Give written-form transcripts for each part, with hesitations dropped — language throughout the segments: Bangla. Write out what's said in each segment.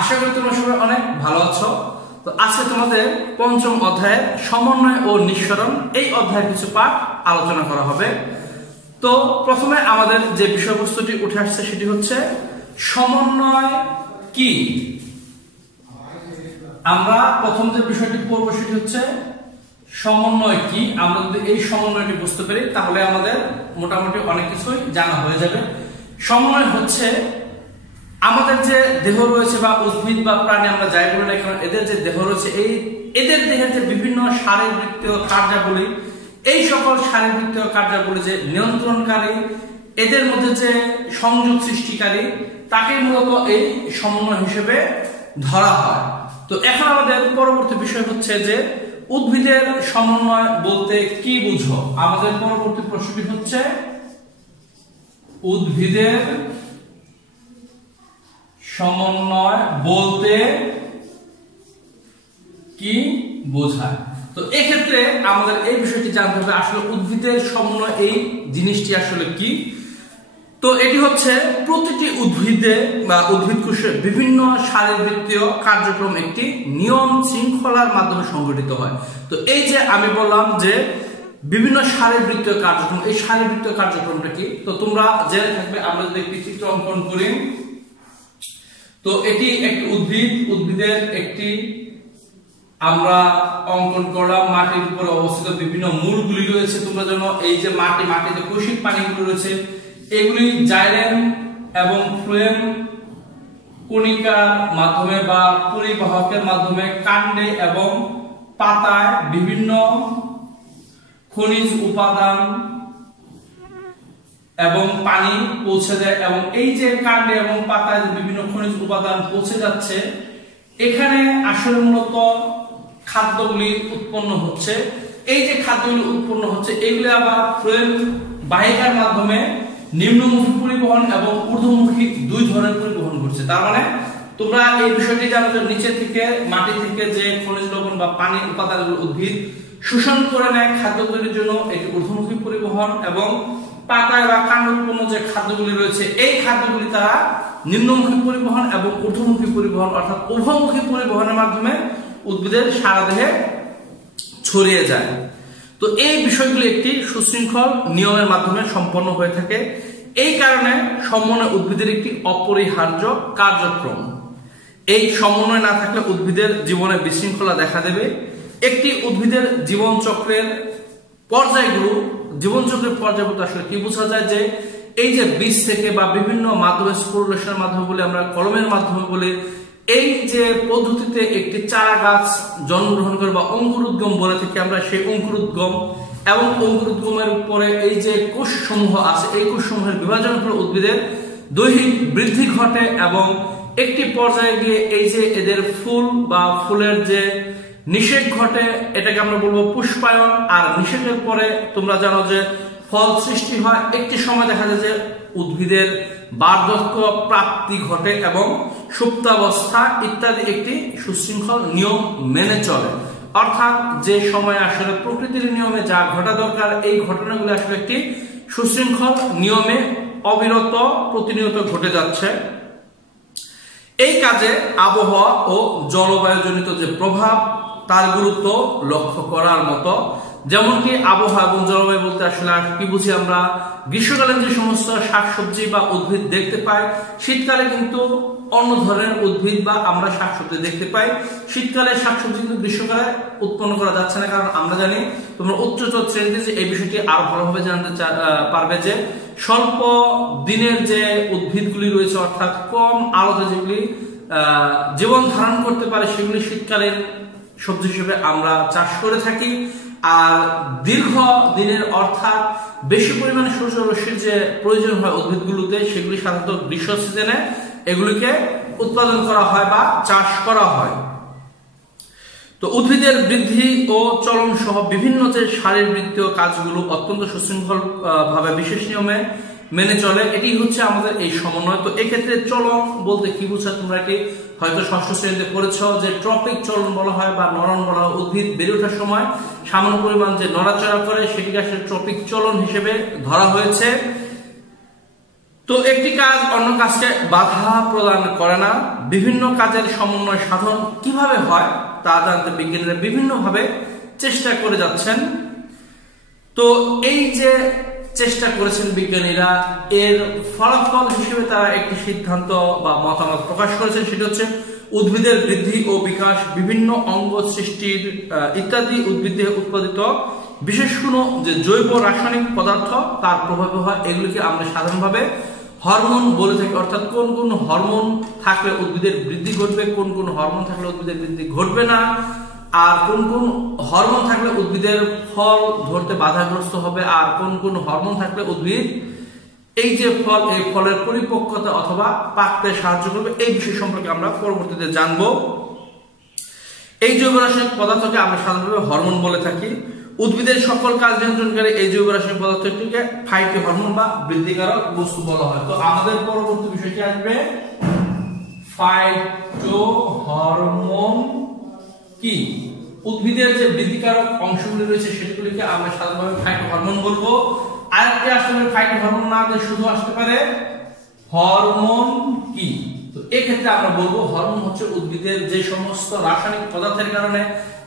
আশা করি তোমরা সবাই অনেক ভালো আছো। তো আজকে তোমাদের পঞ্চম অধ্যায়ের সমন্বয় ও নিঃসরণ এই অধ্যায়ের কিছু পাঠ আলোচনা করা হবে। তো প্রথমে আমাদের যে বিষয়বস্তুটি উঠে আসছে সেটি হচ্ছে সমন্বয় কি। আমরা প্রথম যে বিষয়টি পড়ব সেটি হচ্ছে সমন্বয় কি। আমরা যদি এই সমন্বয়টি বুঝতে পারি তাহলে আমাদের মোটামুটি অনেক কিছুই জানা হয়ে যাবে। সমন্বয় হচ্ছে আমাদের যে দেহ রয়েছে বা উদ্ভিদ বা প্রাণী আমরা যাই বলি না কেন, এদের যে দেহ রয়েছে এদের দেহের যে বিভিন্ন শারীরবৃত্তীয় কার্যাবলী, এই সকল শারীরবৃত্তীয় কার্যাবলী যে নিয়ন্ত্রণকারী, এদের মধ্যে যে সংযোগ সৃষ্টিকারী, তাকে মূলত এই সমন্বয় হিসেবে ধরা হয়। তো এখন আমাদের পরবর্তী বিষয় হচ্ছে যে উদ্ভিদের সমন্বয় বলতে কি বুঝো। আমাদের পরবর্তী প্রশ্নটি হচ্ছে উদ্ভিদের সমন্বয় বলতে কি বোঝায়। তো এক্ষেত্রে আমাদের এই বিষয়টি জানতে হবে আসলে উদ্ভিদের সমন্বয় এই জিনিসটি আসলে কি। তো এটি হচ্ছে প্রতিটি উদ্ভিদে বা উদ্ভিদ কোষে বিভিন্ন শারীরবৃত্তীয় কার্যক্রম একটি নিয়ম শৃঙ্খলার মাধ্যমে সংগঠিত হয়। তো এই যে আমি বললাম যে বিভিন্ন শারীরবৃত্তীয় কার্যক্রম, এই শারীরবৃত্তীয় কার্যক্রমটা কি তো তোমরা জেনে থাকবে। আমরা যদি একটি চিত্র অঙ্কন করি, তো এটি একটি উদ্ভিদের একটি আমরা অঙ্কন করলাম। মাটির উপরে অবস্থিত বিভিন্ন মূলগুলি রয়েছে। তোমরা জানো এই যে মাটিতে কৈশিক পানিগুলো রয়েছে, এগুলি জাইলেম এবং ফ্লোয়েম কণিকার মাধ্যমে বা পরিবাহকের মাধ্যমে কাণ্ডে এবং পাতায় বিভিন্ন খনিজ উপাদান এবং পানি পৌঁছে দেয়। এবং এই যে কাণ্ডে এবং পাতায় বিভিন্ন খনিজ উপাদান পৌঁছে যাচ্ছে, এখানে আসলে মূলত খাদ্যগুলি উৎপন্ন হচ্ছে। এই যে খাদ্যগুলি উৎপন্ন হচ্ছে এগুলি আবার ফ্লোয়েম বাহিকার মাধ্যমে নিম্নমুখী পরিবহন এবং ঊর্ধ্বমুখী দুই ধরনের পরিবহন করছে। তার মানে তোমরা এই বিষয়টি জানো যে নিচে থেকে মাটি থেকে যে খনিজ লবণ বা পানি উপাদানগুলো উদ্ভিদ শোষণ করে নেয় খাদ্য তৈরির জন্য, এটি ঊর্ধ্বমুখী পরিবহন, এবং পাতায় বা কাণ্ড উৎপন্ন যে খাদ্যগুলি রয়েছে এই খাদ্যগুলি তারা নিম্নমুখী পরিবহন এবং ঊর্ধ্বমুখী পরিবহন অর্থাৎ উভয়মুখী পরিবহনের মাধ্যমে উদ্ভিদের সারা দেহে ছড়িয়ে যায়। তো এই বিষয়গুলি একটি সুশৃঙ্খল নিয়মের মাধ্যমে সম্পন্ন হয়ে থাকে। এই কারণে সমন্বয় উদ্ভিদের একটি অপরিহার্য কার্যক্রম। এই সমন্বয় না থাকলে উদ্ভিদের জীবনে বিশৃঙ্খলা দেখা দেবে। একটি উদ্ভিদের জীবনচক্রের পর্যায় বলতে আসলে কি বোঝা যায় যে এই যে বীজ থেকে বা বিভিন্ন মাধ্যমে স্পোরুলেশনের মাধ্যমে বলে, আমরা কলমের মাধ্যমে বলে, এই যে পদ্ধতিতে একটি চারা গাছ জন্মগ্রহণ করে বা অঙ্কুরোদ্গম বলে থেকে আমরা সেই অঙ্কুরোদ্গম এবং অঙ্কুরোদ্গমের উপরে এই যে কোষ সমূহ আছে এই কোষ সমূহের বিভাজন করে উদ্ভিদের দৈহিক বৃদ্ধি ঘটে এবং একটি পর্যায়ে গিয়ে এই যে এদের ফুল বা ফুলের যে নিষেক ঘটে এটাকে আমরা বলবো পুষ্পায়ন। আর নিষেকের পরে তোমরা জানো যে ফল সৃষ্টি হয়। একটি সময় দেখা যায় যে উদ্ভিদের বার্ধক্য প্রাপ্তি ঘটে এবং সুপ্তাবস্থা ইত্যাদি একটি সুশৃঙ্খল নিয়ম মেনে চলে। অর্থাৎ যে সময় আসলে প্রকৃতির নিয়মে যা ঘটা দরকার এই ঘটনাগুলো আসলে একটি সুশৃঙ্খল নিয়মে অবিরত প্রতিনিয়ত ঘটে যাচ্ছে। এই কাজে আবহাওয়া ও জলবায়ুজনিত যে প্রভাব তার গুরুত্ব লক্ষ্য করার মতো। যেমনকি আবহাওয়া এবং জলবায়ু বলতে আসলে কি বুঝি আমরা, গ্রীষ্মকালে যে সমস্ত শাকসবজি বা উদ্ভিদ দেখতে পাই শীতকালে কিন্তু অন্য ধরনের উদ্ভিদ বা আমরা শাকসবজি দেখতে পাই। শীতকালে শাকসবজি কিন্তু গ্রীষ্মকালে উৎপন্ন করা যাচ্ছে না, কারণ আমরা জানি তোমরা উচ্চতর শ্রেণীতে যে এই বিষয়টি আরো ভালোভাবে জানতে পারবে যে স্বল্প দিনের যে উদ্ভিদগুলি রয়েছে অর্থাৎ কম আলোতে যেগুলি জীবন ধারণ করতে পারে সেগুলি শীতকালের সবজি হিসেবে আমরা চাষ করে থাকি। আর দীর্ঘ দিনের অর্থাৎ বেশি পরিমাণে সূর্য রশ্মির যে প্রয়োজন হয় উদ্ভিদগুলোতে সেগুলি সাধারণত গ্রীষ্ম সিজনে এগুলিকে উৎপাদন করা হয় বা চাষ করা হয়। তো উদ্ভিদের বৃদ্ধি ও চলন সহ বিভিন্ন যে শারীরবৃত্তীয় কাজগুলো অত্যন্ত সুশৃঙ্খল ভাবে বিশেষ নিয়মে মেনে চলে, এটি হচ্ছে আমাদের এই সমন্বয়। তো এক্ষেত্রে চলন বলতে কি বোঝায় তোমরা কি হয়তো ষষ্ঠ শ্রেণীতে পড়েছ যে ট্রপিক চলন বলা হয় বা নরণ বলা হয়। উদ্ভিদ বেড়ে ওঠার সময় সামান্য পরিমাণ যে নড়াচড়া করে সেটিকে আসলে ট্রপিক চলন হিসেবে ধরা হয়েছে। তো একটি কাজ অন্য কাজকে বাধা প্রদান করে না। বিভিন্ন কাজের সমন্বয় সাধন কিভাবে হয় তা জানতে বিজ্ঞানীরা বিভিন্নভাবে চেষ্টা করে যাচ্ছেন। তো এই যে চেষ্টা করেছেন বিজ্ঞানীরা, এর ফলাফল হিসেবে তারা একটি সিদ্ধান্ত বা মতামত প্রকাশ করেছেন, সেটা হচ্ছে উদ্ভিদের বৃদ্ধি ও বিকাশ, বিভিন্ন অঙ্গ সৃষ্টির ইত্যাদি উদ্ভিদে উৎপাদিত বিশেষ কোনো যে জৈব রাসায়নিক পদার্থ তার প্রভাবে হয়। এগুলিকে আমরা সাধারণভাবে হরমোন বলে থাকি। অর্থাৎ কোন কোন হরমোন থাকলে উদ্ভিদের বৃদ্ধি ঘটবে, কোন কোন হরমোন থাকলে উদ্ভিদের বৃদ্ধি ঘটবে না, আর কোন কোন হরমোন থাকলে উদ্ভিদের ফল ধরতে বাধাগ্রস্ত হবে, আর কোন কোন হরমোন থাকলে উদ্ভিদ এই যে ফল, এই ফলের পরিপক্কতা অথবা পাকতে সাহায্য করবে, এই বিষয় সম্পর্কে আমরা পরবর্তীতে জানবো। এই জৈব রাসায়নিক পদার্থকে আমরা সাধারণভাবে হরমোন বলে থাকি। উদ্ভিদের সকল কাজ নিয়ন্ত্রণকারী এই জৈব রাসায়নিক পদার্থটিকে ফাইটোহরমোন বা বৃদ্ধিকারক বস্তু বলা হয়। তো আমাদের পরবর্তী বিষয়টি আসবে ফাইটোহরমোন কি। উদ্ভিদের যে বৃদ্ধিকারক অংশগুলি রয়েছে সেগুলিকে আমরা সাধারণভাবে ফাইটোহরমোন বলবো। আরেকটি আসতে পারে ফাইটোহরমোন না দিয়ে শুধু আসতে পারে হরমোন কি। তো এক্ষেত্রে আমরা বলবো হরমোন হচ্ছে উদ্ভিদের যে সমস্ত রাসায়নিক পদার্থের কারণে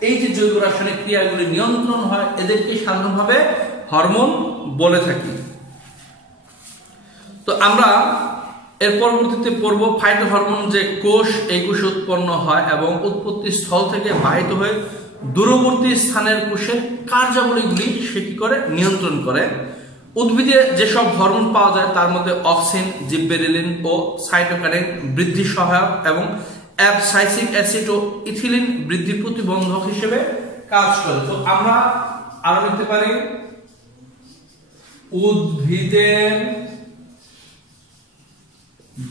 এই যে জৈব রাসায়নিক ক্রিয়াগুলি নিয়ন্ত্রণ হয়, এদেরকে সাধারণভাবে হরমোন বলে থাকি। তো আমরা এর পরবর্তীতে পড়ব ফাইটোহরমোন যে কোষ, এই কোষে উৎপন্ন হয় এবং উৎপত্তি স্থল থেকে বাহিত হয়ে দূরবর্তী স্থানের কোষের কার্যাবলীগুলি সে কি করে নিয়ন্ত্রণ করে। উদ্ভিদে যেসব হরমোন পাওয়া যায় তার মধ্যে অক্সিন, জিববেরেলিন ও সাইটোকাইনিন বৃদ্ধি সহায়ক এবং অ্যাবসাইসিক অ্যাসিড ও ইথিলিন বৃদ্ধি প্রতিবন্ধক হিসেবে কাজ করে। তো আমরা আরো লিখতে পারি উদ্ভিদের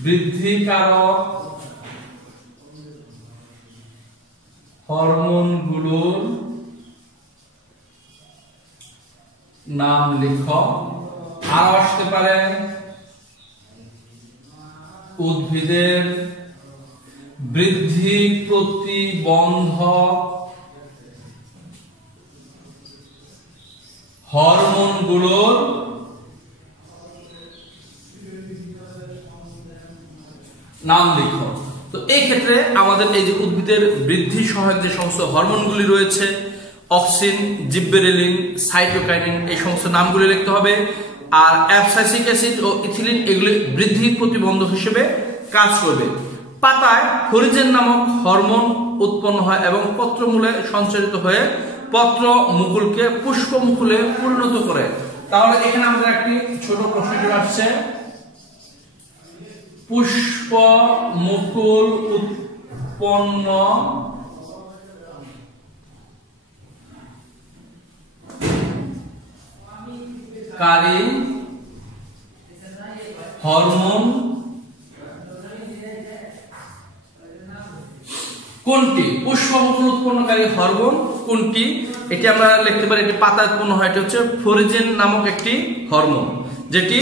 বৃদ্ধিকারক হরমোনগুলোর নাম লিখো। আরো আসতে পারে উদ্ভিদের বৃদ্ধি প্রতিবন্ধক হরমোনগুলোর নাম লিখো। তো এই ক্ষেত্রে আমাদের এই যে উদ্ভিদের বৃদ্ধি সহায়ক যে সমস্ত হরমোনগুলি রয়েছে, অক্সিন, জিববেরেলিন, সাইটোকাইনিন, এই সমস্ত নামগুলি লিখতে হবে। আর অ্যাবসাইসিক অ্যাসিড ও ইথিলিন এগুলি বৃদ্ধি প্রতিবন্ধক হিসেবে কাজ করবে। পাতায় ফ্লোরিজেন নামক হরমোন উৎপন্ন হয় এবং পত্রমূলে সঞ্চারিত হয়ে পত্র মুকুলকে পুষ্প মুকুলে পরিণত করে। তাহলে এখানে আমাদের একটি ছোট প্রশ্ন চলে আসছে, পুষ্প মুকুল উৎপন্ন কারী হরমোন কোনটি? পুষ্পমুকুল উৎপন্নকারী হরমোন কোনটি? এটি আমরা লিখতে পারি, এটি পাতা উৎপন্ন হয়, এটি হচ্ছে ফ্লোরিজেন নামক একটি হরমোন যেটি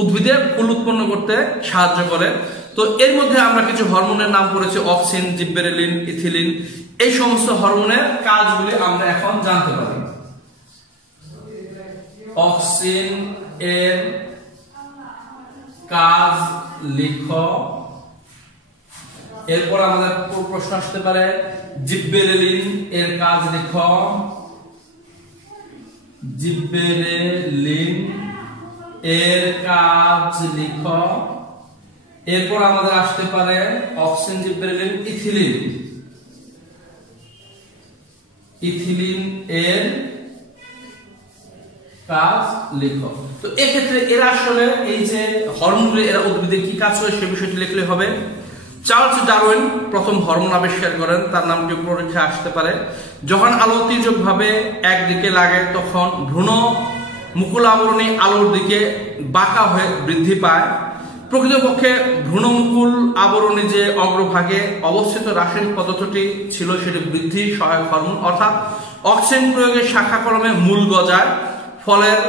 উদ্ভিদে ফুল উৎপন্ন করতে সাহায্য করে। তো এর মধ্যে আমরা কিছু হরমোনের নাম করেছি, অক্সিন, জিববেরেলিন, ইথিলিন। এই সমস্ত হরমোনের কাজগুলি আমরা এখন জানতে পারি। অক্সিন এর কাজ লিখো। এরপর আমাদের প্রশ্ন আসতে পারে জিববেরেলিন এর কাজ লিখো। জিববেরেলিন এর কাজ লিখো। এরপর আমাদের আসতে পারে অক্সিন, জিববেরেলিন, ইথিলিন। ইথিলিন এর কাজ লিখো। তো এক্ষেত্রে এরা আসলে এই যে হরমোনগুলো এরা উদ্ভিদে কি কাজ করে সে বিষয়টি লিখলে হবে। চার্লস ডারউইন প্রথম হরমোন আবিষ্কার করেন, তার নামটি পরীক্ষা আসতে পারে। যখন আলো তির্যকভাবে একদিকে লাগে তখন ভ্রূণ মুকুল আবরণী আলোর দিকে বাঁকা হয়ে বৃদ্ধি পায়। প্রকৃতপক্ষে ভ্রূণমুকুল আবরণী যে অগ্রভাগে অবস্থিত রাসায়নিক পদার্থটি ছিল সেটি বৃদ্ধি সহায়ক হরমোন, অর্থাৎ অক্সিজেন প্রয়োগের শাখা কলমে মূল গজায়, ফলের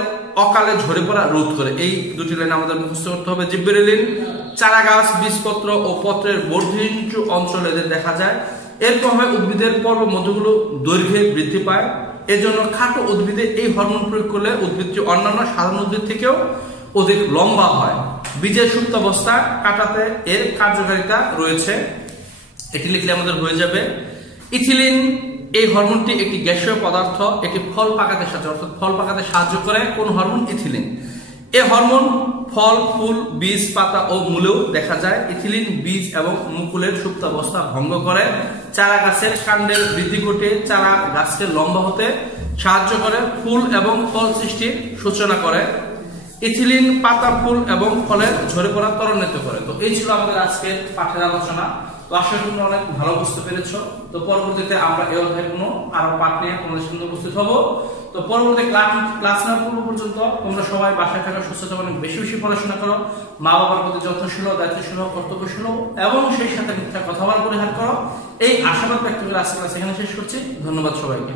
অকালে ঝরে পড়া রোধ করে। এই দুটি লাইন আমাদের মুখস্থ করতে হবে। জিববেরেলিন চারা গাছ, বীজপত্র ও পত্রের বর্ধিষ্ণু অঞ্চলে এদের দেখা যায়। এর প্রভাবে উদ্ভিদের পর্ব মধ্যগুলো দৈর্ঘ্যে বৃদ্ধি পায়। এজন্য খাটো উদ্ভিদে এই হরমোন প্রয়োগ করলে উদ্ভিদটি অন্যান্য সাধারণ উদ্ভিদ থেকেও অধিক লম্বা হয়। বীজের সুপ্তাবস্থা কাটাতে এর কার্যকারিতা রয়েছে, এটি লিখলে আমাদের হয়ে যাবে। ইথিলিন এই হরমোনটি একটি গ্যাসীয় পদার্থ, এটি ফল পাকাতে সাহায্য করে। কোন হরমোন? ইথিলিন। এই হরমোন ফল, ফুল, বীজ, পাতা ও মূলেও দেখা যায়। ইথিলিন বীজ এবং মুকুলের সুপ্তাবস্থা ভঙ্গ করে, চারা গাছের কাণ্ডের বৃদ্ধি ঘটে, চারা গাছকে লম্বা হতে সাহায্য করে, ফুল এবং ফল সৃষ্টির সূচনা করে। ইথিলিন পাতা, ফুল এবং ফলের ঝরে পড়া ত্বরান্বিত করে। তো এই ছিল আমাদের আজকের পাঠের আলোচনা। তো আশা করি তোমরা অনেক ভালো বুঝতে পেরেছ। তো পরবর্তীতে আমরা এই অধ্যায়ের কোনো আরো পাঠ নিয়ে তোমাদের সামনে উপস্থিত হব। তো পরবর্তী ক্লাস নেওয়ার পূর্ব পর্যন্ত তোমরা সবাই বাসায় থাকা, সুস্থ থাকা, অনেক বেশি বেশি পড়াশোনা করো, মা বাবার প্রতি যত্নশীল, দায়িত্বশীল, কর্তব্যশীল এবং সেই সাথে মিথ্যা কথা বলা পরিহার করো। এই আশাবাদ ব্যক্ত করে আজকে ক্লাস এখানে শেষ করছি। ধন্যবাদ সবাইকে।